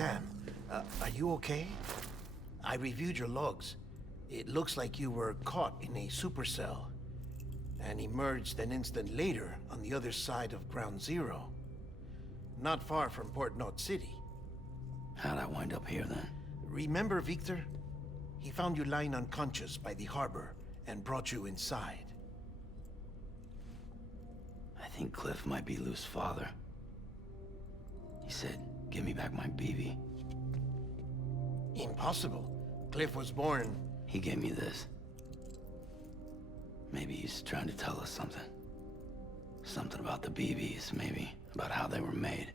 Sam, are you okay? I reviewed your logs. It looks like you were caught in a supercell and emerged an instant later on the other side of Ground Zero. Not far from Port Knot City. How'd I wind up here then? Remember Victor? He found you lying unconscious by the harbor and brought you inside. I think Cliff might be Lou's father. He said, give me back my BB. Impossible. Cliff was born... He gave me this. Maybe he's trying to tell us something. Something about the BBs, maybe. About how they were made.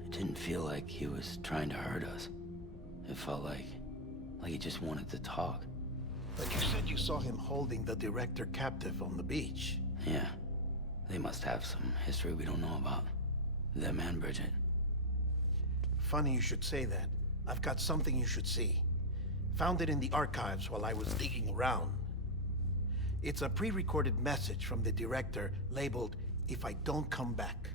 It didn't feel like he was trying to hurt us. It felt like he just wanted to talk. But you said you saw him holding the director captive on the beach. Yeah. They must have some history we don't know about. Them and Bridget. Funny you should say that. I've got something you should see. Found it in the archives while I was digging around. It's a pre-recorded message from the director labeled, "If I don't come back."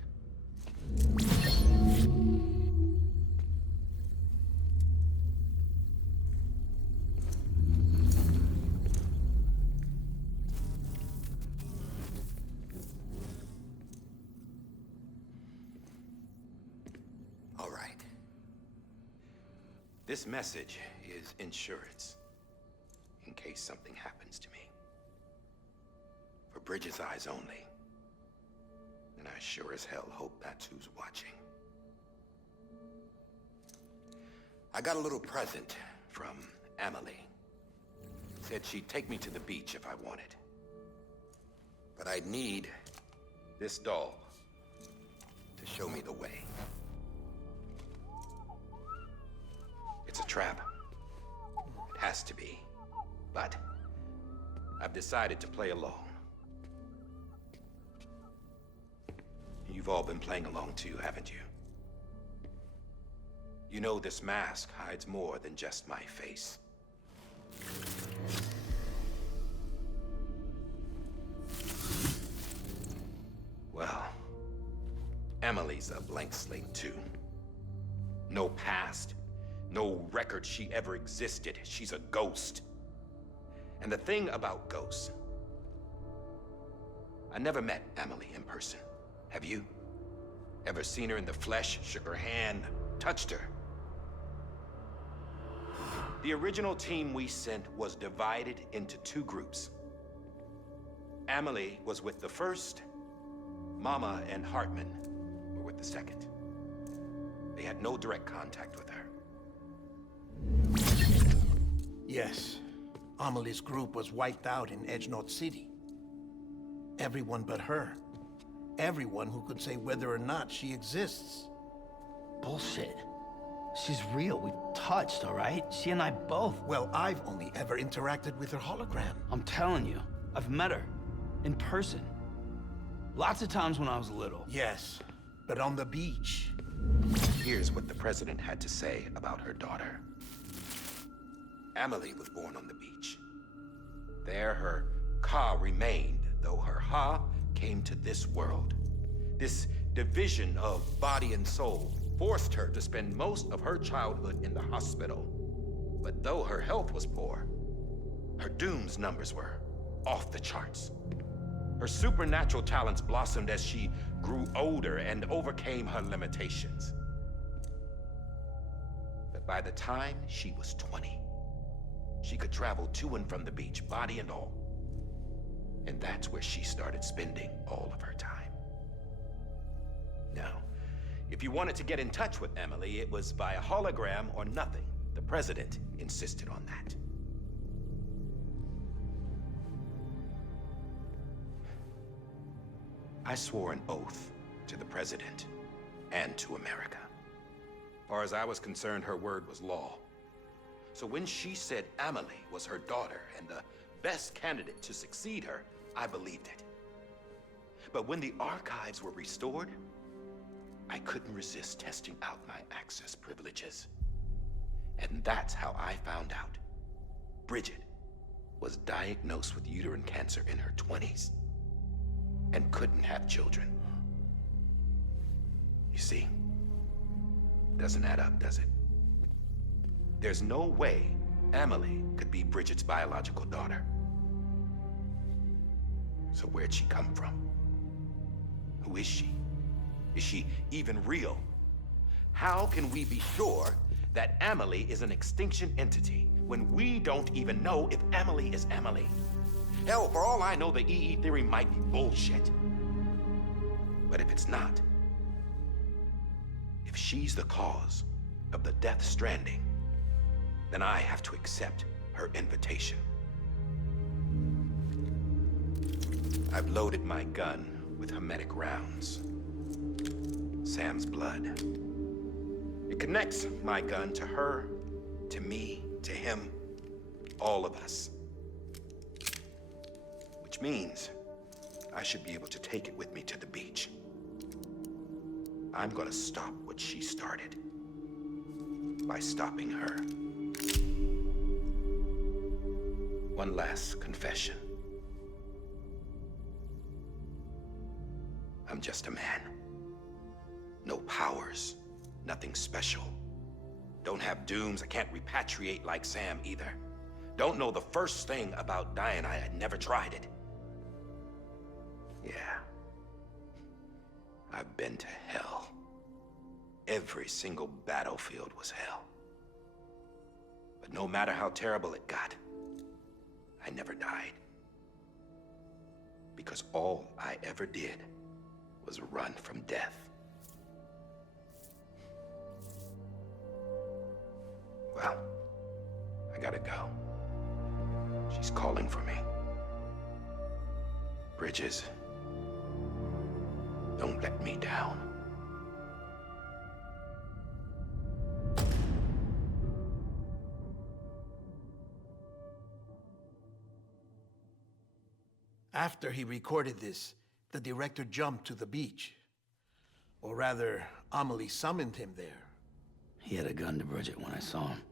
All right. This message is insurance, in case something happens to me. For Bridget's eyes only. And I sure as hell hope that's who's watching. I got a little present from Amelie. Said she'd take me to the beach if I wanted. But I'd need this doll to show me the way. It's a trap. It has to be. But I've decided to play along. You've all been playing along too, haven't you? You know this mask hides more than just my face. Well, Amelie's a blank slate too. No past. No record she ever existed. She's a ghost. And the thing about ghosts... I never met Amelie in person. Have you? Ever seen her in the flesh, shook her hand, touched her? The original team we sent was divided into two groups. Amelie was with the first. Mama and Hartman were with the second. They had no direct contact with her. Yes. Amelie's group was wiped out in Edge Knot City. Everyone but her. Everyone who could say whether or not she exists. Bullshit. She's real. We've touched, all right? She and I both. Well, I've only ever interacted with her hologram. I'm telling you, I've met her. In person. Lots of times when I was little. Yes, but on the beach. Here's what the president had to say about her daughter. Amelie was born on the beach. There her Ka remained, though her Ha came to this world. This division of body and soul forced her to spend most of her childhood in the hospital. But though her health was poor, her Doom's numbers were off the charts. Her supernatural talents blossomed as she grew older and overcame her limitations. But by the time she was 20, she could travel to and from the beach, body and all. And that's where she started spending all of her time. Now, if you wanted to get in touch with Amelie, it was via hologram or nothing. The president insisted on that. I swore an oath to the president and to America. As far as I was concerned, her word was law. So when she said Amelie was her daughter and the best candidate to succeed her, I believed it. But when the archives were restored, I couldn't resist testing out my access privileges. And that's how I found out Bridget was diagnosed with uterine cancer in her 20s. and couldn't have children. You see, doesn't add up, does it? There's no way Amelie could be Bridget's biological daughter. So where'd she come from? Who is she? Is she even real? How can we be sure that Amelie is an extinction entity when we don't even know if Amelie is Amelie? Hell, for all I know, the EE theory might be bullshit. But if it's not, if she's the cause of the Death Stranding, then I have to accept her invitation. I've loaded my gun with hermetic rounds. Sam's blood. It connects my gun to her, to me, to him, all of us. Which means I should be able to take it with me to the beach. I'm gonna stop what she started by stopping her. One last confession. I'm just a man. No powers, nothing special. Don't have dooms, I can't repatriate like Sam either. Don't know the first thing about dying, I had never tried it. Yeah. I've been to hell. Every single battlefield was hell. But no matter how terrible it got, I never died. Because all I ever did was run from death. Well, I gotta go. She's calling for me. Bridges, don't let me down. After he recorded this, the director jumped to the beach. Or rather, Amelie summoned him there. He had a gun to Bridget when I saw him.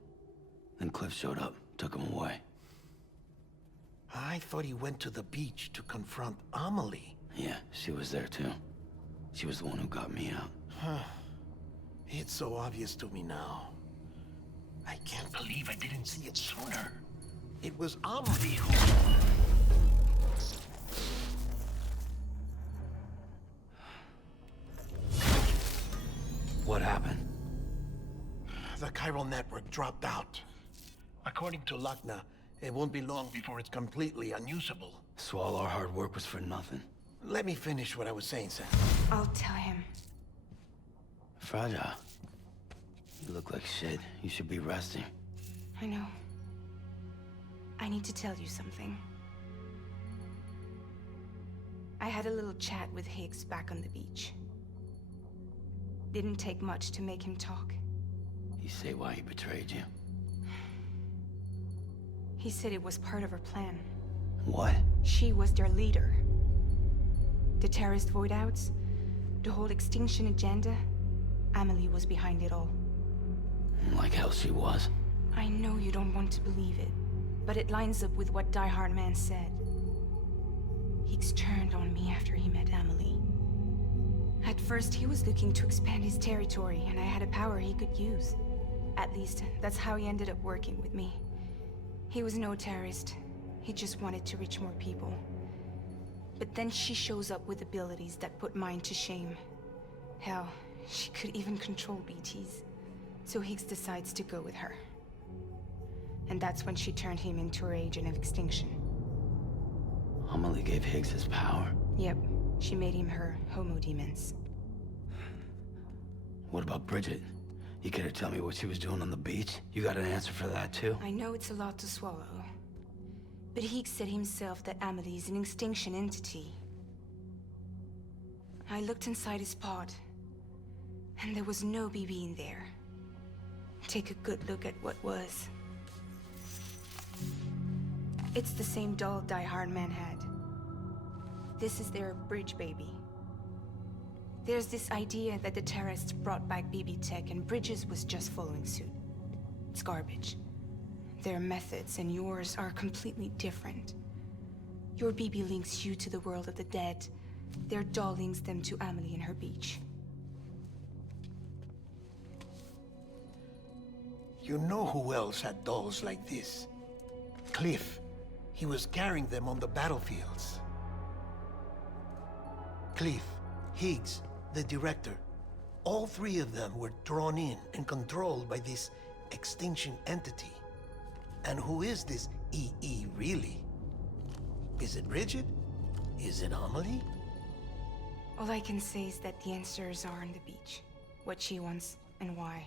Then Cliff showed up, took him away. I thought he went to the beach to confront Amelie. Yeah, she was there too. She was the one who got me out. It's so obvious to me now. I can't believe I didn't see it sooner. It was Amelie who... What happened? The chiral network dropped out. According to Lachna, it won't be long before it's completely unusable. So all our hard work was for nothing. Let me finish what I was saying, Sam. I'll tell him. Fragile. You look like shit. You should be resting. I know. I need to tell you something. I had a little chat with Higgs back on the beach. Didn't take much to make him talk. You say why he betrayed you? He said it was part of her plan. What? She was their leader. The terrorist void outs, the whole extinction agenda, Amelie was behind it all. Like hell she was. I know you don't want to believe it, but it lines up with what Die Hard Man said. Higgs turned on me after he met Amelie. At first, he was looking to expand his territory, and I had a power he could use. At least, that's how he ended up working with me. He was no terrorist. He just wanted to reach more people. But then she shows up with abilities that put mine to shame. Hell, she could even control BTs. So Higgs decides to go with her. And that's when she turned him into her agent of extinction. Amelie gave Higgs his power. Yep, she made him her homo demons. What about Bridget? You care to tell me what she was doing on the beach? You got an answer for that too? I know it's a lot to swallow. But Higgs said himself that Amelie is an extinction entity. I looked inside his pod, and there was no BB in there. Take a good look at what was. It's the same doll Die Hard Man had. This is their bridge baby. There's this idea that the terrorists brought back BB tech and Bridges was just following suit. It's garbage. Their methods and yours are completely different. Your BB links you to the world of the dead, Their doll links them to Amelie and her beach. You know who else had dolls like this? Cliff. He was carrying them on the battlefields. Cliff, Higgs, the director. All three of them were drawn in and controlled by this extinction entity. And who is this EE really? Is it Bridget? Is it Amelie? All I can say is that the answers are on the beach. What she wants and why.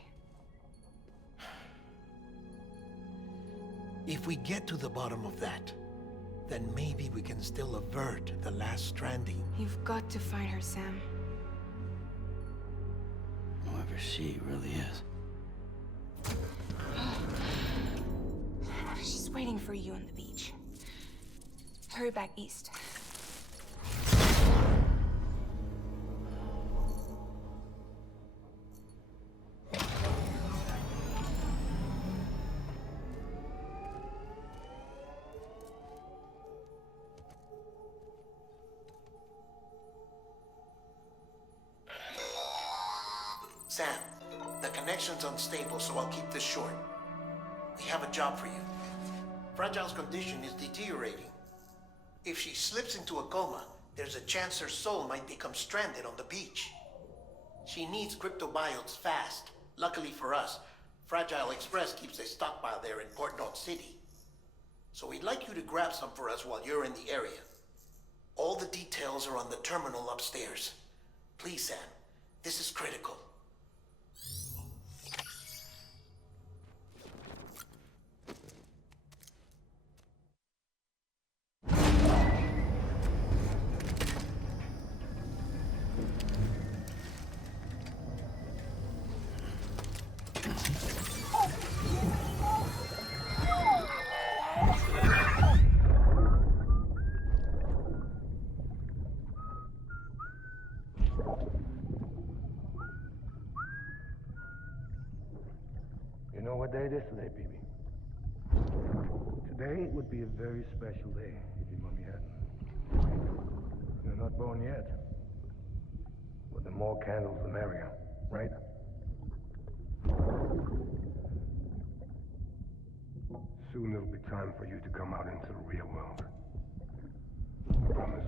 If we get to the bottom of that, then maybe we can still avert the last stranding. You've got to find her, Sam. Whoever she really is. She's waiting for you on the beach. Hurry back east. Sam, the connection's unstable, so I'll keep this short. We have a job for you. Fragile's condition is deteriorating. If she slips into a coma, there's a chance her soul might become stranded on the beach. She needs cryptobiotes fast. Luckily for us, Fragile Express keeps a stockpile there in Port North City. So we'd like you to grab some for us while you're in the area. All the details are on the terminal upstairs. Please, Sam, this is critical. You know what day it is today, baby? Today would be a very special day if your mommy hadn't. You're not born yet. But the more candles, the merrier, right? Soon it'll be time for you to come out into the real world. I promise.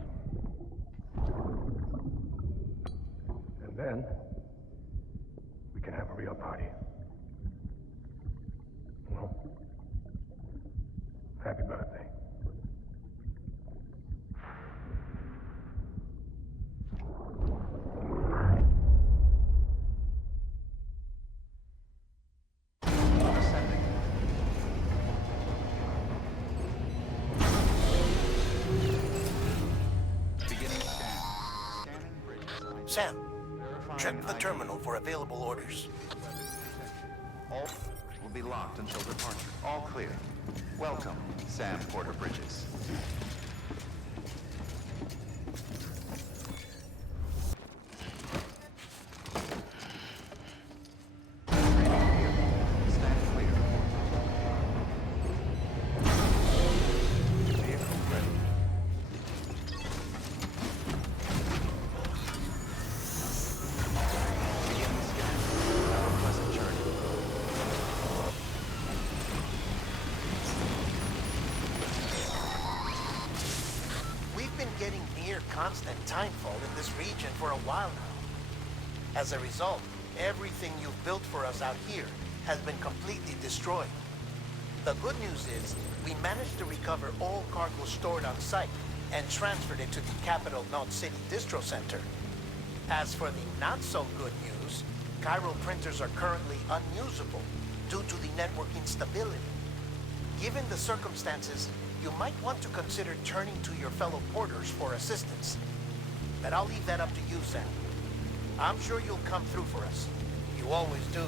And then, we can have a real party. Well, happy birthday. Ascending. Beginning scan. Scanning bridge. Sam, Verifying check the ID. terminal for available orders. All will be locked until departure. All clear. Welcome, Sam Porter Bridges. Stand clear. Vehicle ready. Beginning scan. Have a pleasant journey. We've been getting near constant timefall in this region for a while now. As a result, everything you've built for us out here has been completely destroyed. The good news is, we managed to recover all cargo stored on site and transferred it to the Capital Knot City Distro Center. As for the not-so-good news, Chiral printers are currently unusable due to the network instability. Given the circumstances, you might want to consider turning to your fellow porters for assistance. But I'll leave that up to you, Sam. I'm sure you'll come through for us. You always do.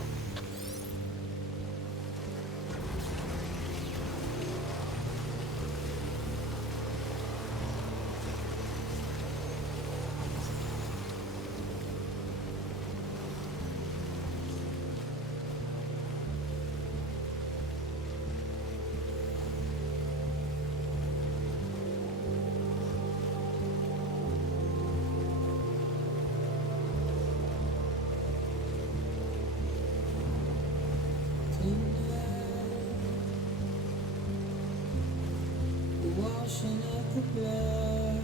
washing up the blood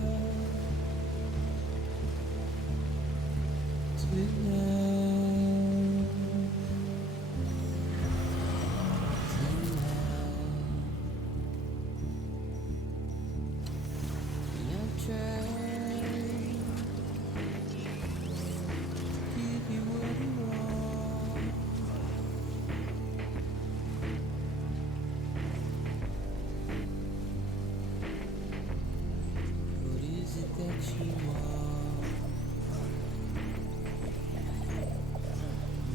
tonight. I've tried to give you what you want. What is it that you want?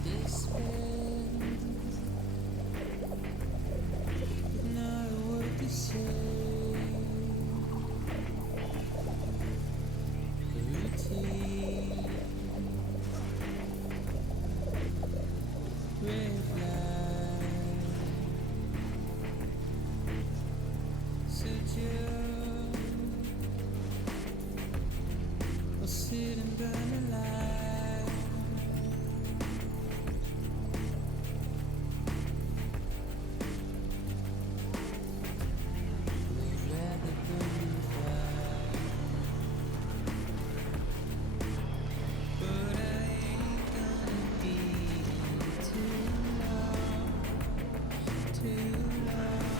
Despair, not a word to say. Routine, red light, I'll sit and burn a light. We'd rather burn the fire, but I ain't gonna be too long, too long.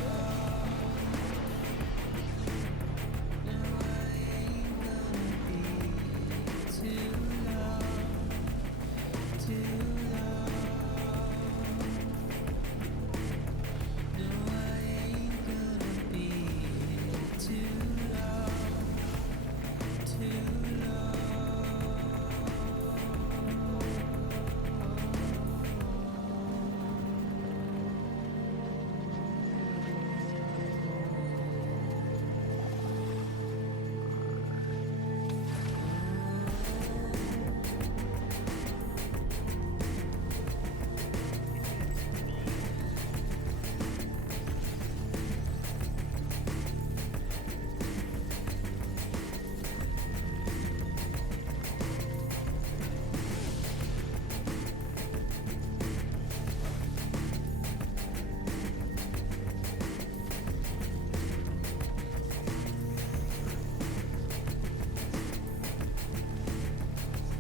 No, I ain't gonna be too long, too long. No, I ain't gonna be too long, too long.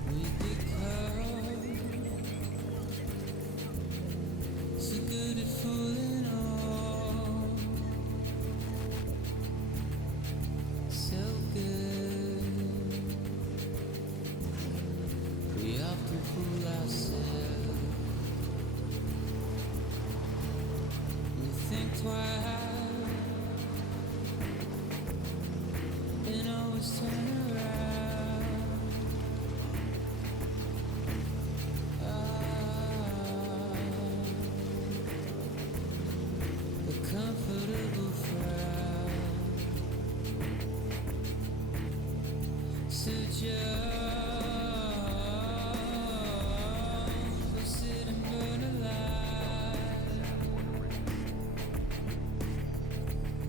We become so good at fooling all, so good. We often fool ourselves. We think twice and always turn around. A comfortable frown. So just we'll sit and burn a light.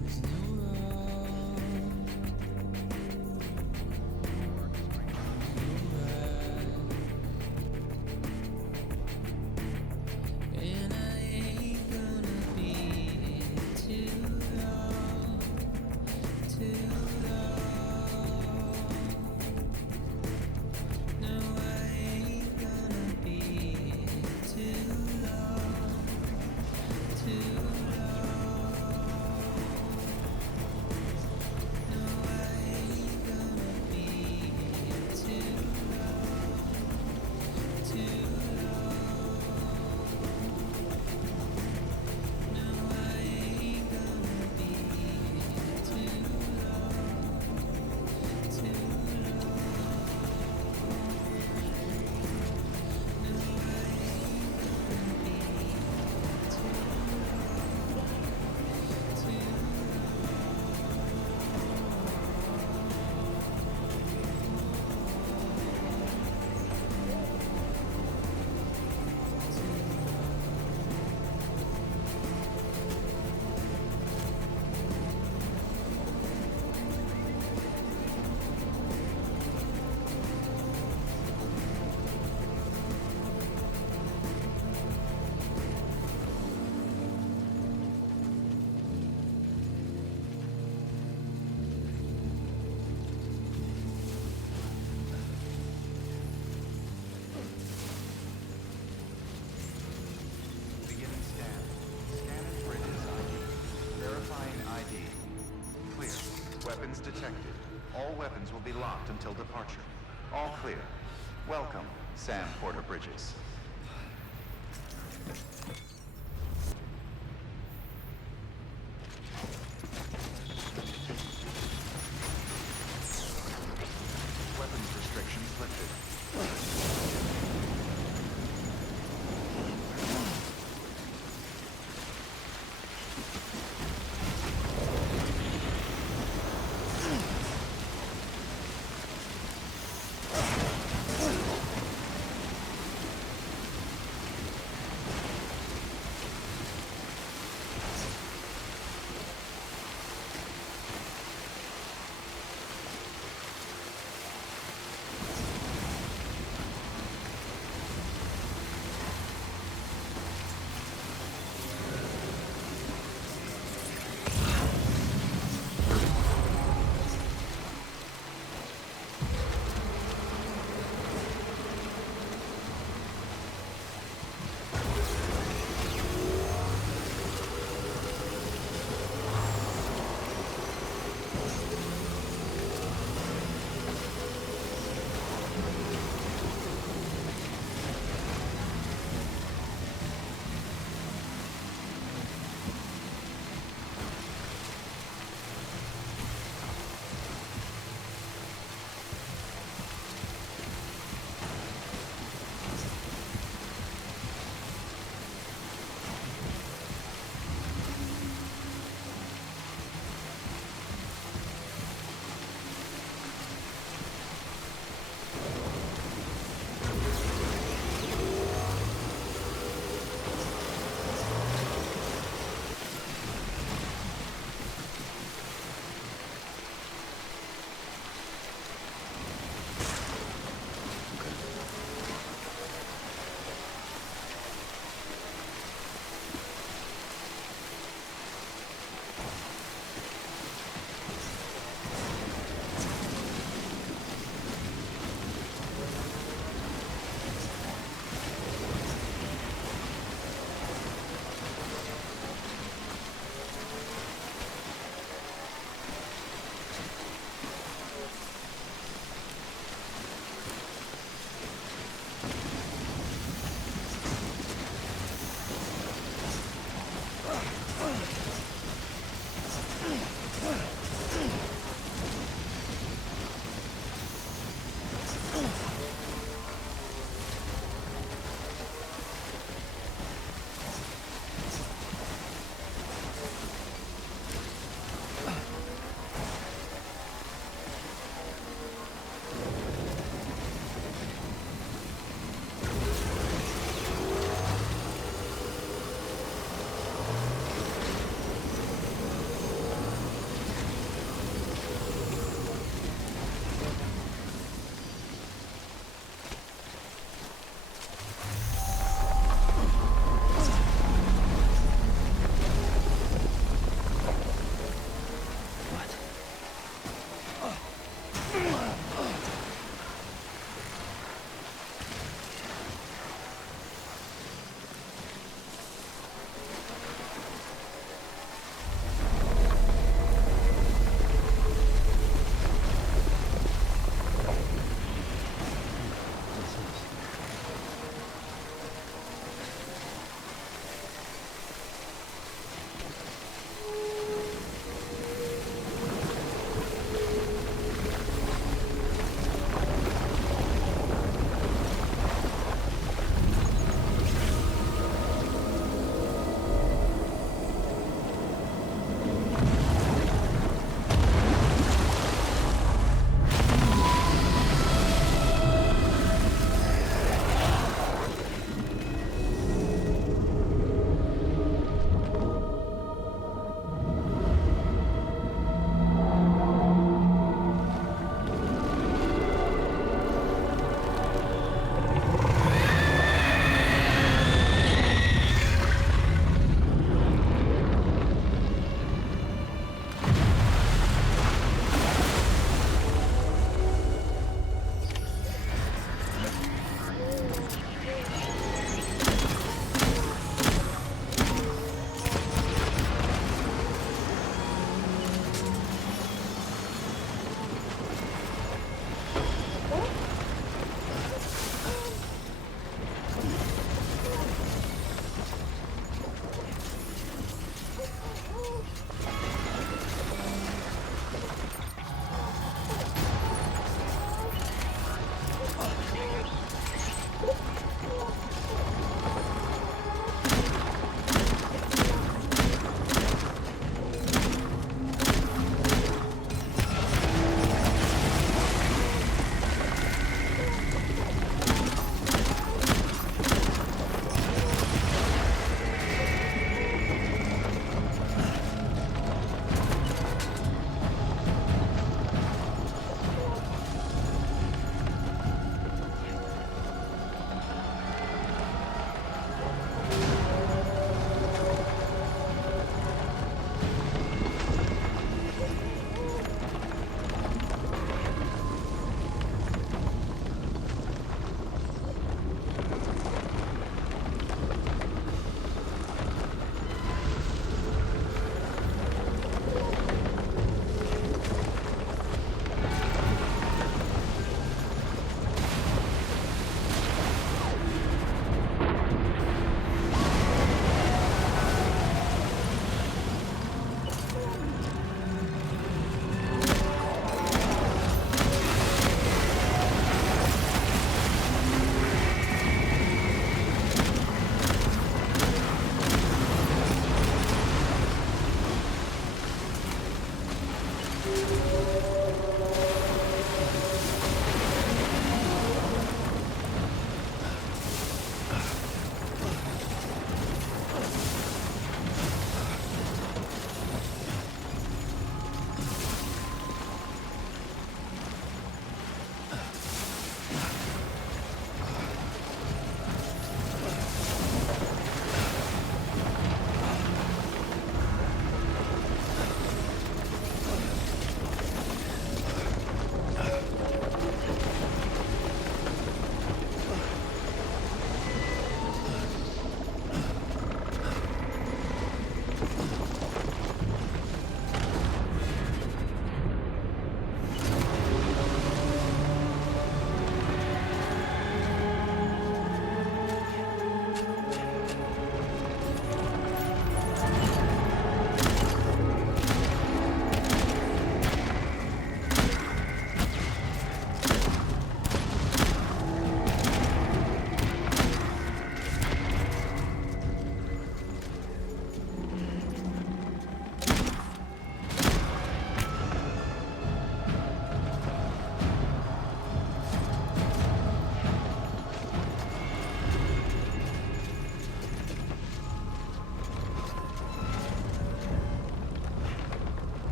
There's no wrong, no right. And I ain't gonna be too long, too long. weapons detected. All weapons will be locked until departure. All clear. Welcome, Sam Porter Bridges. Weapons restrictions lifted.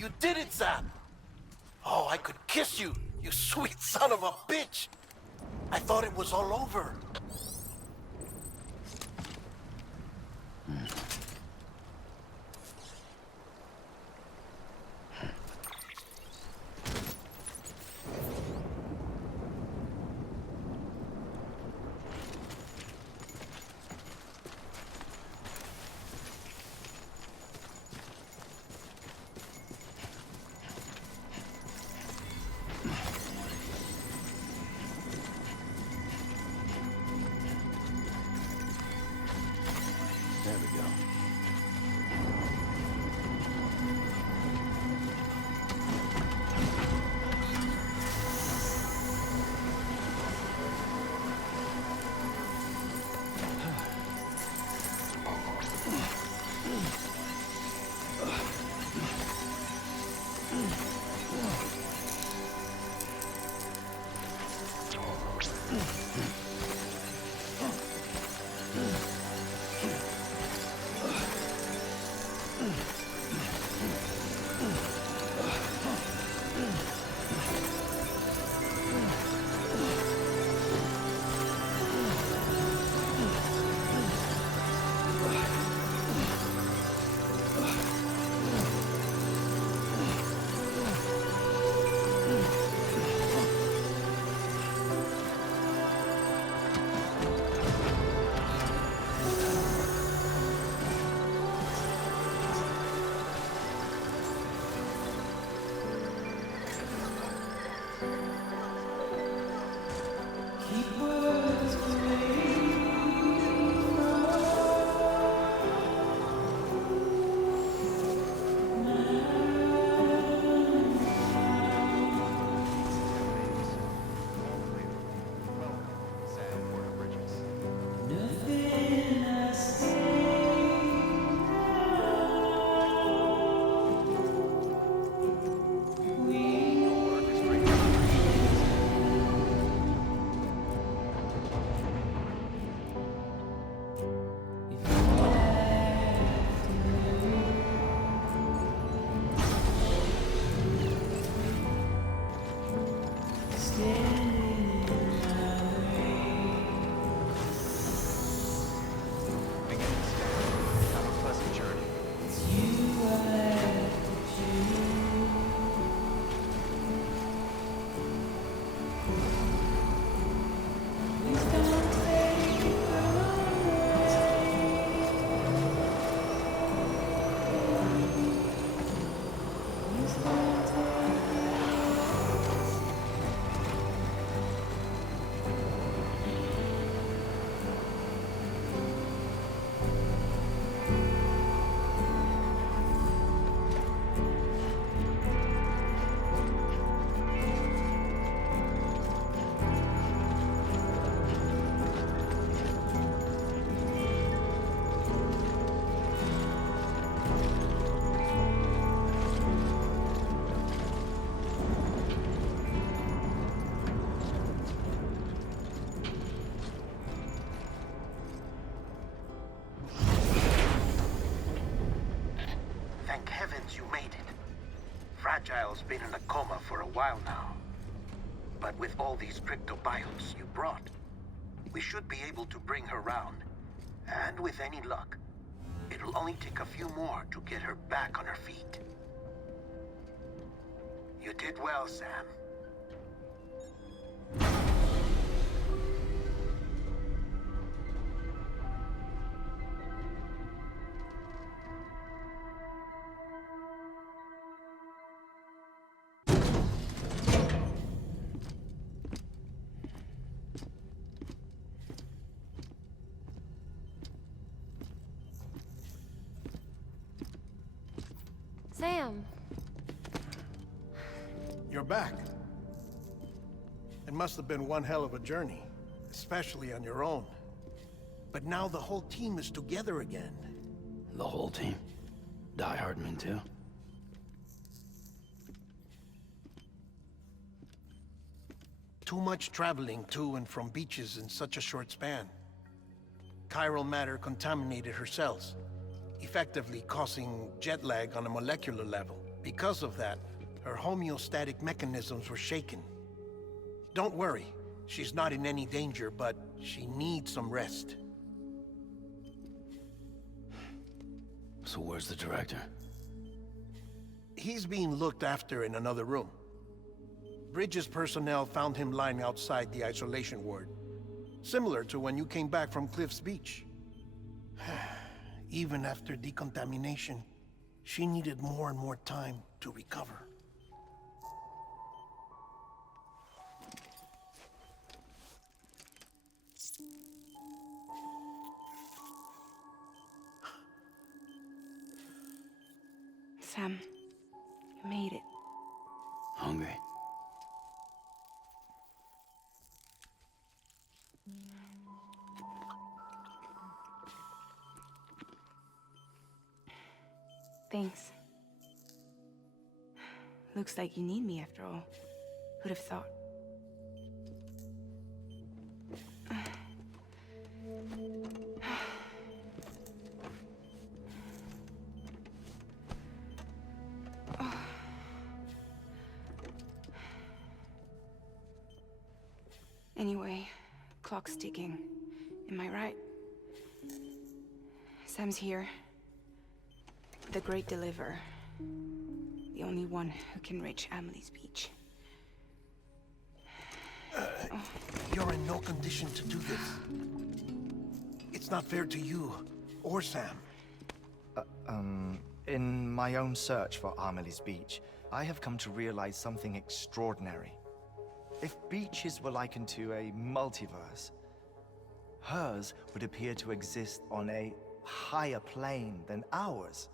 You did it, Sam! Oh, I could kiss you, you sweet son of a bitch! I thought it was all over. There we go. Have a pleasant journey. Thank heavens you made it. Fragile's been in a coma for a while now. But with all these cryptobiotes you brought, we should be able to bring her round. And with any luck, it'll only take a few more to get her back on her feet. You did well, Sam. Sam, You're back. It must have been one hell of a journey, especially on your own. But now the whole team is together again. The whole team? Die Hardman too? Too much traveling to and from beaches in such a short span. Chiral matter contaminated her cells, effectively causing jet lag on a molecular level. Because of that, her homeostatic mechanisms were shaken. Don't worry, she's not in any danger, but she needs some rest. So where's the director? He's being looked after in another room. Bridges personnel found him lying outside the isolation ward, similar to when you came back from Cliff's Beach. Even after decontamination, she needed more and more time to recover. Sam, you made it. Hungry? Thanks. Looks like you need me after all. Who'd have thought? Anyway, clock's ticking. Am I right? Sam's here. The Great Deliverer. The only one who can reach Amelie's beach. You're in no condition to do this. It's not fair to you, or Sam. In my own search for Amelie's beach, I have come to realize something extraordinary. If beaches were likened to a multiverse, hers would appear to exist on a higher plane than ours.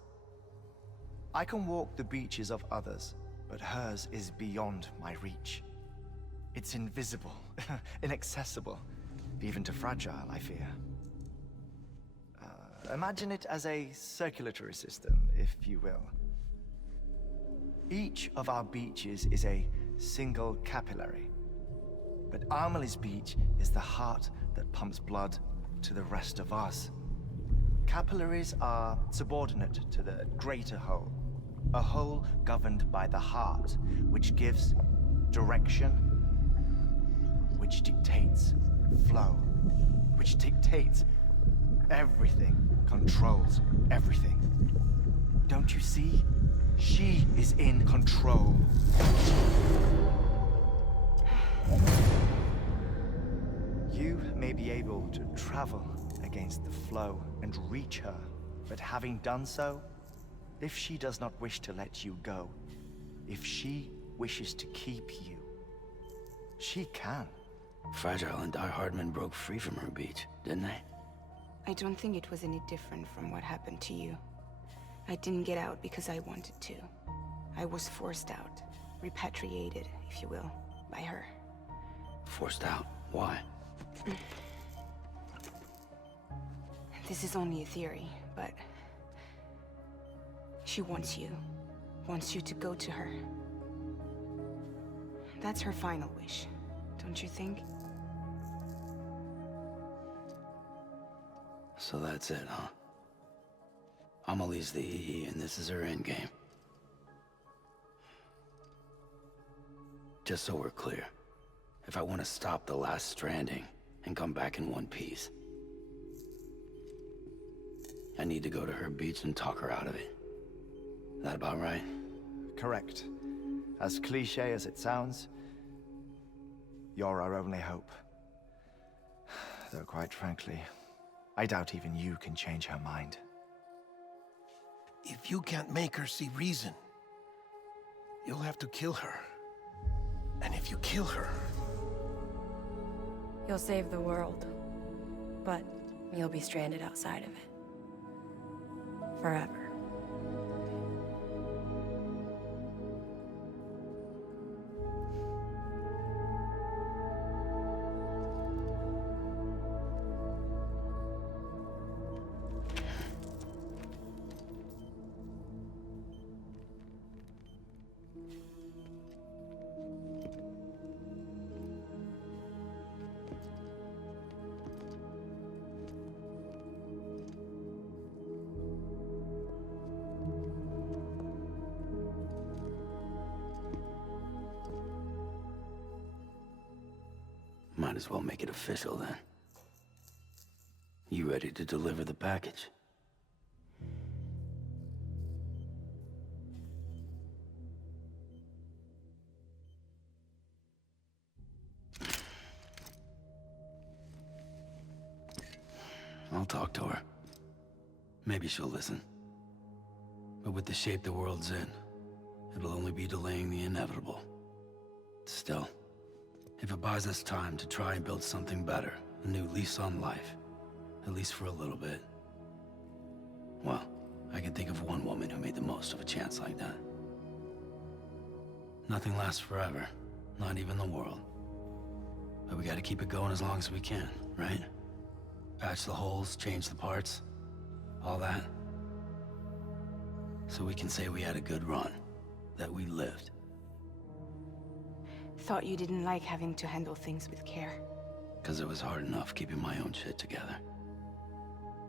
I can walk the beaches of others, but hers is beyond my reach. It's invisible, inaccessible, even to fragile, I fear. Imagine it as a circulatory system, if you will. Each of our beaches is a single capillary. But Amelie's beach is the heart that pumps blood to the rest of us. Capillaries are subordinate to the greater whole. A whole governed by the heart, which gives direction, which dictates flow, which dictates everything, controls everything. Don't you see? She is in control. You may be able to travel against the flow and reach her, but having done so, if she does not wish to let you go, if she wishes to keep you, she can. Fragile and Die Hardman broke free from her beach, didn't they? I don't think it was any different from what happened to you. I didn't get out because I wanted to. I was forced out, repatriated, if you will, by her. Forced out? Why? This is only a theory, but she wants you to go to her. That's her final wish, don't you think? So that's it, huh? Amelie's the EE, and this is her endgame. Just so we're clear, if I want to stop the last Stranding and come back in one piece, I need to go to her beach and talk her out of it. That about right? Correct. As cliche as it sounds, you're our only hope. Though quite frankly, I doubt even you can change her mind. If you can't make her see reason, you'll have to kill her. And if you kill her... You'll save the world, but you'll be stranded outside of it. Forever. might as well make it official then. You ready to deliver the package? I'll talk to her. Maybe she'll listen. But with the shape the world's in, it'll only be delaying the inevitable. Still, if it buys us time to try and build something better, a new lease on life, at least for a little bit, well, I can think of one woman who made the most of a chance like that. Nothing lasts forever, not even the world. But we gotta keep it going as long as we can, right? Patch the holes, change the parts, all that. So we can say we had a good run, that we lived. Thought you didn't like having to handle things with care. 'Cause it was hard enough keeping my own shit together.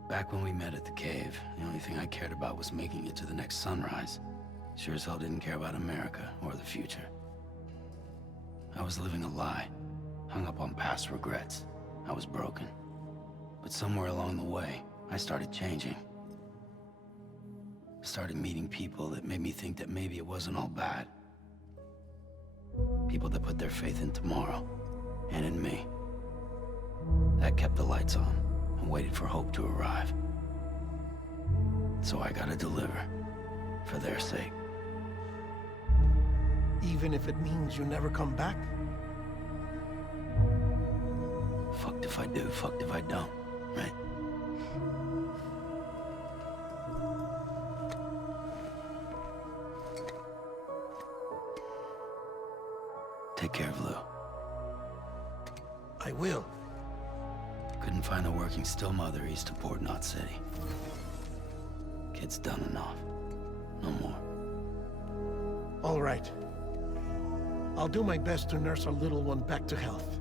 Back when we met at the cave, the only thing I cared about was making it to the next sunrise. Sure as hell didn't care about America or the future. I was living a lie, hung up on past regrets. I was broken. But somewhere along the way, I started changing. Started meeting people that made me think that maybe it wasn't all bad. People that put their faith in tomorrow, and in me. That kept the lights on, and waited for hope to arrive. So I gotta deliver, for their sake. Even if it means you never come back? Fucked if I do, fucked if I don't, right? Take care of Lou. I will. Couldn't find a working still mother east of Port Knot City. Kid's done enough. No more. All right. I'll do my best to nurse our little one back to health.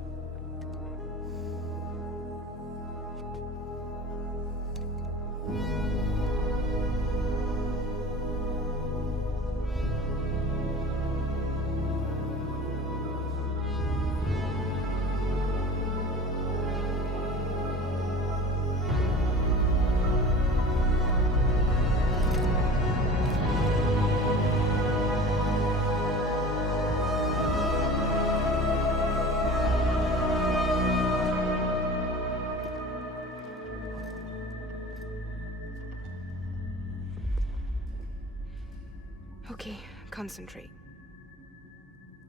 Okay, concentrate.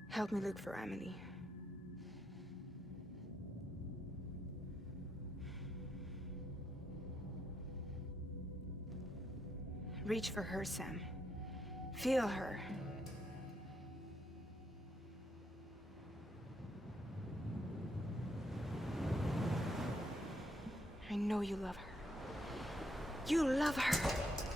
Help me look for Amelie. Reach for her, Sam. Feel her. I know you love her. You love her!